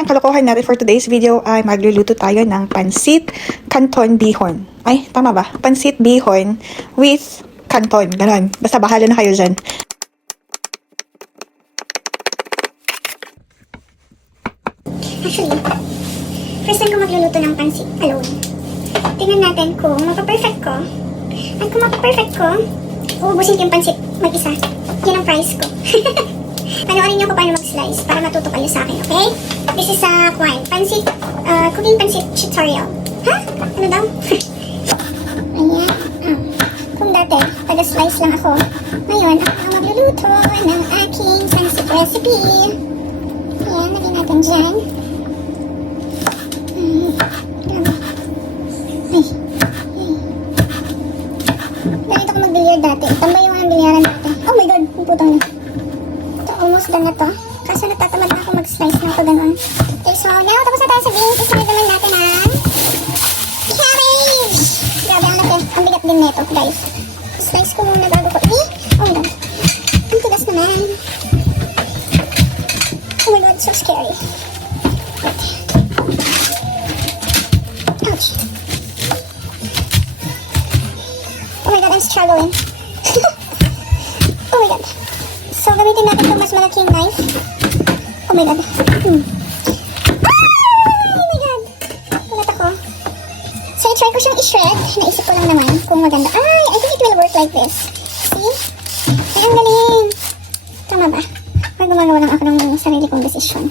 ang kalokohan natin for today's video ay magluluto tayo ng pansit canton bihon. Ay, tama ba? Pansit bihon with canton. Ganon. Basta bahala na kayo dyan. Actually, first time ko magluluto ng pansit alone. Tingnan natin kung mapa-perfect ko. At kung mapa-perfect ko, uubusin ko yung pansit mag-isa. Yan ang price ko. Panoorin niyo ko paano mag-slice para matuto kayo sa akin, okay? This is a pansit, cooking pansit tutorial. Ha? Ano daw? Ayan. Kung dati, taga-slice lang ako. Ngayon, ako ang magluluto ng aking pansit recipe. Ayan, lagyan natin dyan. Grabe. Ay. Ganito ko mag-billiard dati. Tambay yung mga bilyaran dati. Oh my god, ang putang na. Ito, almost done na to. Kaso natatamad na ako mag-slice na ito ganun. Okay, so now, tapos na tayo sa beans. Isunod naman natin ang cabbage! Grabe, ang laki. Ang bigat din nito, guys. Slice ko muna bago ko. Oh my god. Ang tigas naman. Oh my god, so scary. Ouch. Oh my god, I'm struggling. Oh my god. So, gamitin natin itong mas malaking knife. Oh my god. Oh my god. Ulat ako. So, i-try ko siyang i-shred. Naisip ko lang naman kung maganda. Ay, I think it will work like this. See? Ay, ang galing. Tama ba? Or gumagawa lang ako ng sarili kong desisyon.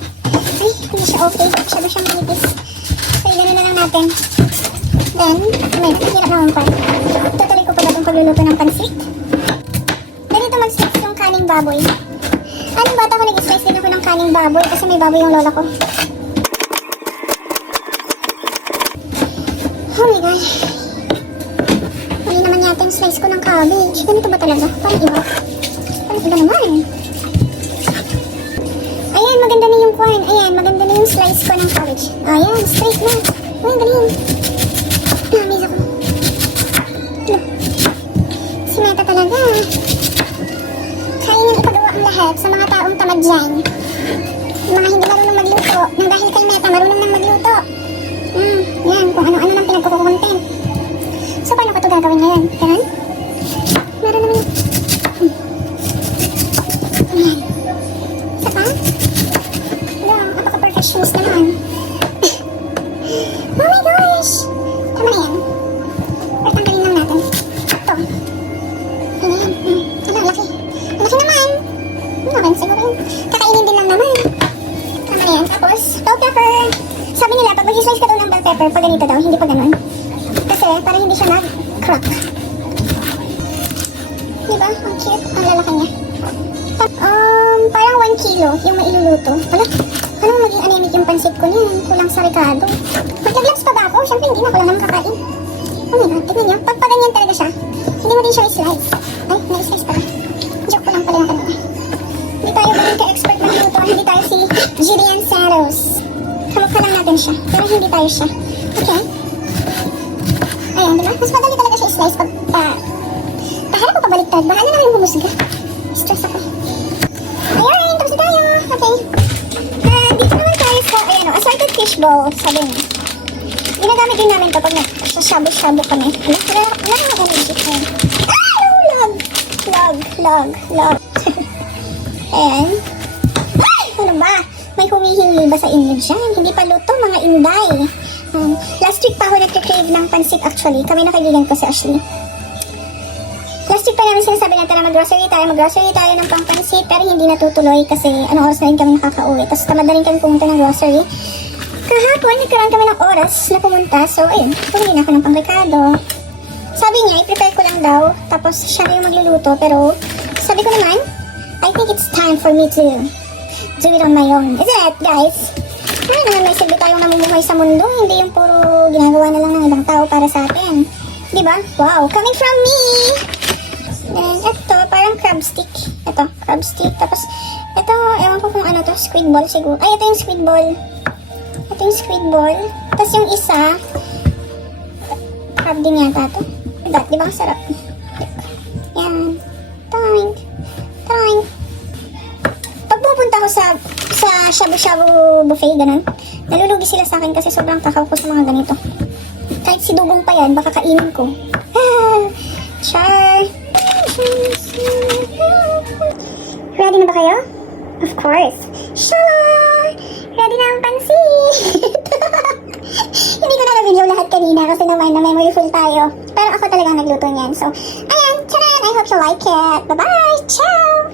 Ay, hindi siya okay. Masyado siyang manipis. So, gano'n na lang natin. Then, oh my god, ang hirap naman pa. Tutuloy ko pa ba itong pagluluto ng pansit? Ganito mag-slice yung kaning baboy. Anong bata ko nag-slice din ako ng kaning baboy kasi may baboy yung lola ko. Oh my god. Mali naman yata yung slice ko ng cabbage. Ganito ba talaga? Parang iba. Parang iba naman. Ayan, maganda na yung kuhan. Ayan, maganda na yung slice ko ng cabbage. Ayan, straight na. Uy, galing. Namiss ako. Si Meta talaga. Kaya niyang ipagawa ang lahat sa mga taong tamad dyan. Yung mga hindi marunong magluto. Nang dahil kay Meta, marunong nang magluto. Yan, kung ano-ano nang pinagkukontent. So, paano ko ito gagawin ngayon? Ganun? Meron naman yun. Ayan. Isa pa? Wala, apaka-perfectionist naman. Oh my gosh! Tama na yan. Pero tanggalin lang natin. Ito. Ano yan? Ano, laki. Laki naman. Okay, siguro yun. Kakainin din lang naman. Tama na yan. Tapos, bell pepper. Sabi nila, pag mag-slice ka daw ng bell pepper, pag ganito daw, hindi pa ganun. Kasi, para hindi siya mag-crack. Diba? Ang cute. Ang lalaki niya. Parang 1 kilo yung mailuluto. Wala. Ano maging anemic yung pansit ko niyan? Kulang sa Ricardo. Mag-gloves pa ba ako? Siyempre hindi na. Kulang naman kakain. Oh my god. Tignan niyo. Pag paganyan talaga siya, hindi mo din siya i-slice. Ay, na-slice pala. Joke ko lang pala yung kanina. Hindi tayo ganun ka-expert na luto. Hindi tayo si Jillian Santos. Kamukha lang natin siya. Pero hindi tayo siya. Okay. Ayan, diba? Mas madali talaga siya i-slice pag paharap ko pabaliktad. Bahala na kayong humusga. Stress ako. Ayan, tapos na tayo. Okay. Dito naman tayo sa, ayan o, assorted fishball. Sabi niya. Ginagamit din namin ito pag nagsashabu-shabu kami. Wala akong energy. Ah! Log. Ayan. Ay! Ano ba? May humihingi ba sa inyo dyan? Hindi pa luto, mga inday. Last week pa ako nagka-crave ng pansit actually. Kami na kaibigan ko si Ashley. Last week pa namin sinasabi na tara mag-grocery tayo ng pang-pansit pero hindi natutuloy kasi anong oras na rin kami nakaka-uwi. Tapos tamad na rin kami pumunta ng grocery. Kahapon, nagkaroon kami ng oras na pumunta. So, ayun, pumili na ako ng pang-Ricardo. Sabi niya, i-prepare ko lang daw. Tapos, siya na yung magluluto. Pero, sabi ko naman, I think it's time for me to do it on my own. Isn't it, guys? Ay, naman may silbi tayong namumuhay sa mundo. Hindi yung puro ginagawa na lang ng ibang tao para sa atin. Diba? Wow, coming from me! Then, ito, parang crab stick. Ito, crab stick. Tapos, ito, ewan ko kung ano to, squid ball siguro. Ay, ito yung squid ball. Ito yung squid ball. Tapos yung isa, crab din yata to. Diba? Ang sarap. Yan. Toink. Pag pupunta ko sa sa shabu-shabu buffet, ganun. Nalulugi sila sa akin kasi sobrang takaw ko sa mga ganito. Kahit si Dugong pa yan, baka kainin ko. Char! Ready na ba kayo? Of course. Shala! Ready na ang pansit! Hindi ko na na-video lahat kanina kasi naman na memory full tayo. Pero ako talagang nagluto niyan. So, ayan, charan! I hope you like it. Bye-bye! Ciao!